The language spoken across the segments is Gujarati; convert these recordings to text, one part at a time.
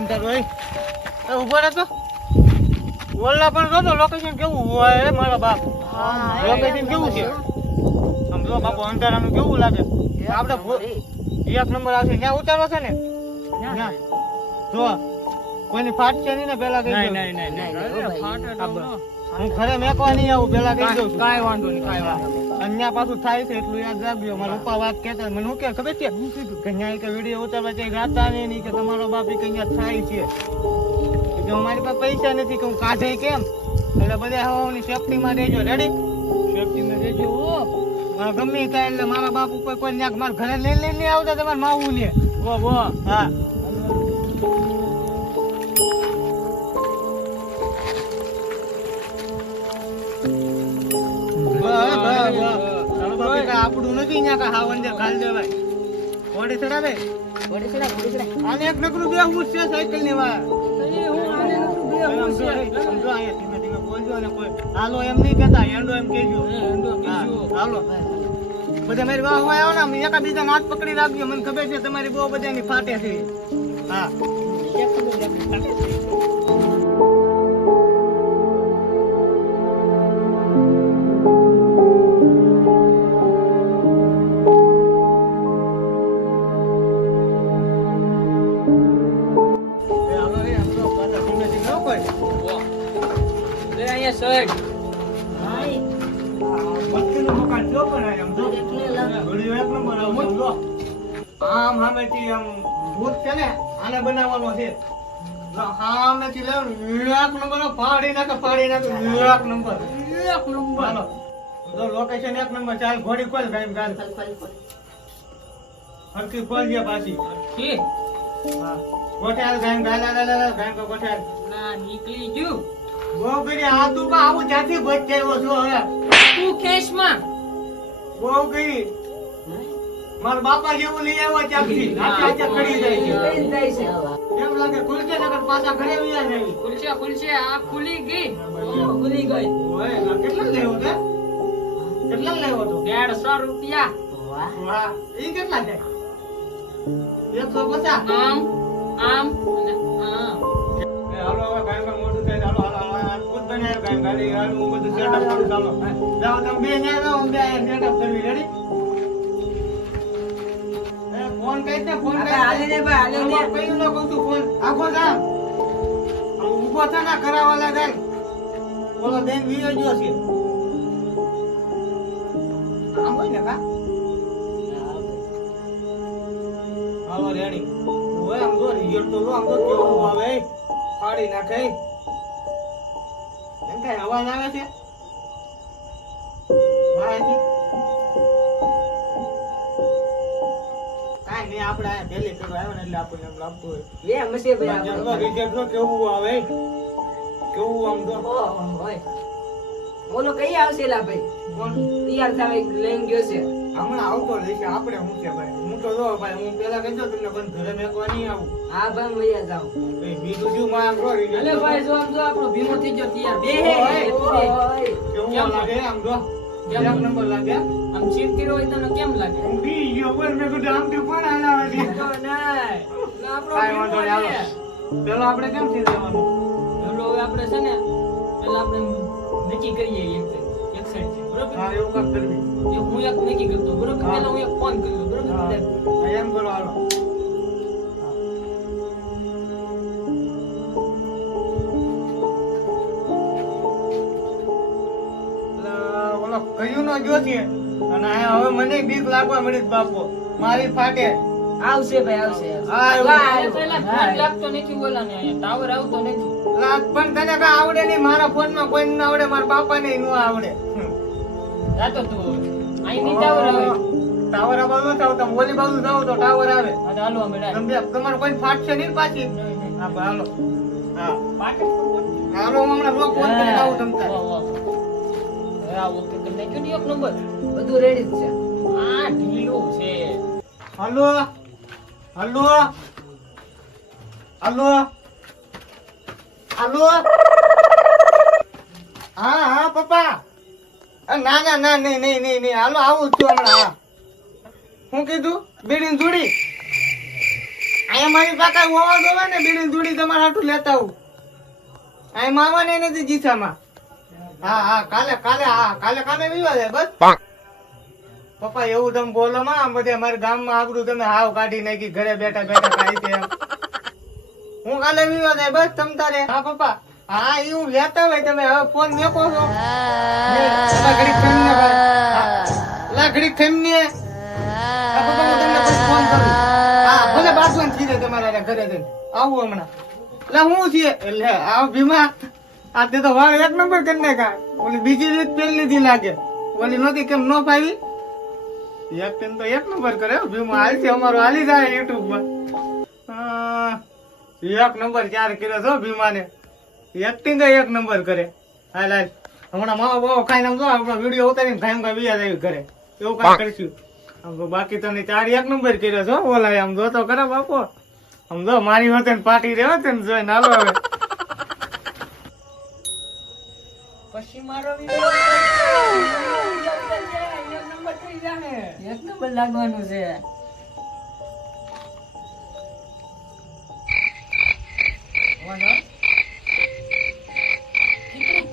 અંતર હોય ઉભો રહેતો ઓલા પણ જોતો લોકેશન કેવું હોય મારા બાપ લોકેશન કેવું છે આમ જો બાપુ અંધારાનું કેવું લાગે આપણે એક નંબર આવશે ત્યાં ઉતારવો છે ને જો કોઈની ફાટ છે નહીં ને પેલા કહી દઉં હું ઘરે મેકવા નહીં આવું પેલા કહી દઉં કાંઈ વાંધો નહીં અન્યા પાછું થાય છે એટલું યાદ રાખજો મારા પપ્પા વાત કહેતા મને શું કે ખબર છે કે ન્યાય કે વિડીયો ઉતારવા જાય ગાતા નહીં કે તમારો બાપ કે અહીંયા થાય છે કે મારી પાસે પૈસા નથી કે હું કાઢે કેમ એટલે બધા હવાની સેફટીમાં રહેજો રેડી સેફટીમાં રહેજો ગમે થાય એટલે મારા બાપ ઉપર કોઈ ન્યાક મારા ઘરે લઈને નહીં આવતા તમારે માવું લે હા આપણું નથી ન્યા હાવ અંદર ખાલ દેવાય ઓડે ચડાવે આને એક નકરું બે હું છે સાયકલ ની વાર હાલો એમ નહીં કેતા હેન્ડો એમ કેજો હાલો બધા મારી વાહ હોય આવો ને એકા બીજા હાથ પકડી રાખજો મને ખબર છે તમારી બહુ બધાની ફાટે છે હા બનાવવાનો છે સામેથી લેવ એક નંબર પાડી નાખે એક નંબર હાલો જો લોકેશન એક નંબર ચાલ ઘોડી ખોલ ગાય ગાલ હરકી ખોલ ગયા પાછી ઠીક હા ગોઠાલ ગાય ગાય કો ગોઠાલ ના નીકળી ગયું બહુ કરી આ તું કા આવું જાતી બચ ગયો છો હવે તું કેશમાં બહુ કરી મારા બાપા જેવું લઈ આવ્યો ત્યાંથી આચા ખડી જાય છે કેમ લાગે ખુલશે નકર પાછા ઘરે વિયા જાય ખુલશે આ ખુલી ગઈ ઓય કેટલા લેવો છે કેટલા લેવો તો 150 રૂપિયા વાહ ઈ કેટલા થાય 150 આમ અને આમ હાલો હવે ગાયમાં મોટું થાય હાલો ખુદ બનાવ્યો ગાય ગાડી હાલ હું બધું સેટઅપ કરું ચાલો જાઓ તમે બે ન્યા જાઓ બે સેટઅપ કરવી રેડી ફોન કઈ ને ફોન કઈ હાલીને ભાઈ હાલીને કઈ ન કહું તું ફોન આખો જા ઉભો થા ના કરાવાલા ગાય બોલો બેન વિયો જો છે આમ હોય ને કા હાલો રેડી ઓય આમ જો રિયલ તો આમ તો કેવું આવે પાડી નાખે એમ કઈ અવાજ આવે છે ભાઈ આપણે પેલી કરો આવ્યો ને એટલે આપણને એમ લાગતું હોય લે મસે ભાઈ જંગલ રિજેક્ટ નો કેવું આવે કેવું આમ તો હોય બોલો કઈ આવશે લા ભાઈ કોણ તૈયાર થાવે લઈને ગયો છે હમણાં આવતો લેશે આપણે હું છે ભાઈ હું તો જો ભાઈ હું પેલા કહેતો તમને બંધ ઘરે મેકવા નહીં આવું હા ભાઈ મૈયા જાવ ભાઈ બીજું શું માં કરો અલે ભાઈ જો આમ જો આપણો ભીમો થઈ ગયો તૈયાર બે કેવું લાગે આમ જો એક નંબર લાગે આમ ચીપતી હોય તને કેમ લાગે હું બી ગયો બોલ મે કીધું આમ થી કોણ આલાવે છે તો નહીં આપણો પેલો આપણે કેમ થી લેવાનું પેલો હવે આપણે છે ને પેલા આપણે નક્કી કરીએ એક સાઈડ થી બરોબર હા એવું કાક કરવી એ હું એક નક્કી કરતો બરોબર પેલા હું એક ફોન કર્યો બરોબર એમ કરો હાલો કયું નો જો છે અને હવે મને બીક લાગવા મળી બાપો મારી ફાટે આવશે ભાઈ આવશે પેલા ફોન લાગતો નથી બોલાને અહીંયા ટાવર આવતો નથી લાગ પણ તને કા આવડે નહીં મારા ફોન માં કોઈ ન આવડે મારા બાપા ને ન આવડે જાતો તું અહીં ની ટાવર આવે ટાવર આ બાજુ જાવ તમે ઓલી બાજુ જાવ તો ટાવર આવે હાલો અમે તમારે કોઈ ફાટશે નહીં પાછી હા હાલો હા ફાટે હાલો હમણાં બ્લોક ફોન કરી આવું તમને ઓકે કરી નાખ્યો ને એક નંબર બધું રેડી જ છે આ ઢીલું છે હાલો હાલો હાલો હાલો હા હા પપ્પા ના ના ના નહીં નહીં નહીં નહીં હાલો આવું છું હમણાં હા શું કીધું બીડીની જોડી અહીંયા મારી કાકા હોવા દોવા ને બીડી દૂડી તમારે હાટું લેતા આવું. અહીં મામા ને નથી જીસામાં. હા કાલે કામે વિવા જાય બસ. પપ્પા એવું તમે બોલો માં બધે અમારા ગામમાં આબરૂ તમે હાવ કાઢી નાખી ઘરે બેઠા બેઠા કાઢી છે એમ. હું કાલે વિવા જાય બસ તમ તારે. હા પપ્પા હા એવું લેતા હોય તમે હવે ફોન મેકો છો. ઘડીક થઈને ઘડીક થઈને પપ્પા હું તમને પછી ફોન કરું. હા ભલે બાજુમાં થઈ જાય તમારા ઘરે જઈને આવું હમણાં. એટલે હું છે એટલે આવ ભીમા આ તે તો વાળ એક નંબર કરી નાખા. ઓલી બીજી રીત પેલી દી લાગે ઓલી નહોતી કેમ ન પાવી. એક પેન તો એક નંબર કરે ભીમા હાલ છે અમારો હાલી જાય યુટ્યુબ માં. એક નંબર ચાર કર્યો છો ભીમા ને. એક્ટિંગ એક નંબર કરે. હાલ હાલ હમણાં માવા બાવા ખાઈને આમ જો આપણો વિડીયો ઉતારીને ખાઈ ખાઈ બીજા જાય ઘરે એવું કાંઈ કરીશું. બાકી તને ચાર એક નંબર કર્યો છો ઓલા આમ જોતો કરે બાપો. આમ જો મારી વતન પાર્ટી રે વતન જોઈ નાલો હવે પછી મારો એક નંબર થઈ જાને. એક નંબર લાગવાનું છે.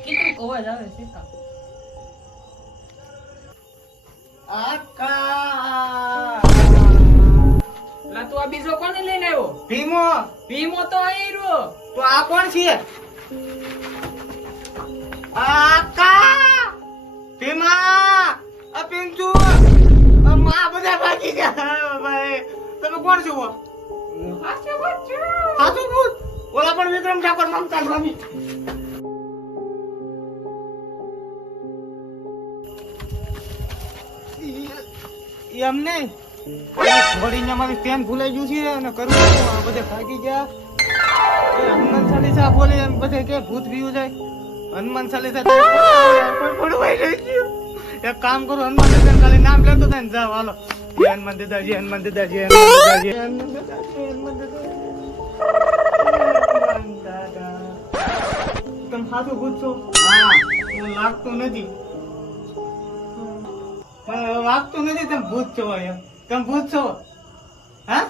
કેટલું અવાજ આવે છે. લા તું આ બીજો કોને લઈને આવ્યો? ભીમો. ભીમો તો અહીં રહ્યો. તો આ કોણ છે? આકા ભીમા આ પિંચુ માં બધા ભાગી ગયા ભાઈ. તમે કોણ છો? હાસુ ભૂત. ઓલા પણ વિક્રમ ઠાકોર મમતા સ્વામી. એમ નહીં ઘડીને મારી સ્ટેન્ડ ભૂલાઈ ગયું છે અને કરું આ બધે ભાગી ગયા. હનુમાન ચાલીસા બોલે એમ બધે કે ભૂત ભીયું જાય. હનુમાન ચાલીસા કોઈ પડવાઈ રહી ગયું. એક કામ કરું હનુમાન દાદા ખાલી નામ લેતો થાય ને જાવ હાલો. હનુમાન દાદાજી હનુમાન દાદાજી હનુમાન દાદાજી હનુમાન દાદાજી હનુમાન દાદા. તમે સાચું ભૂત છો? હા લાગતું નથી. વાગતું નથી તમે ભૂત છો એમ. તમે ભૂત છો? હા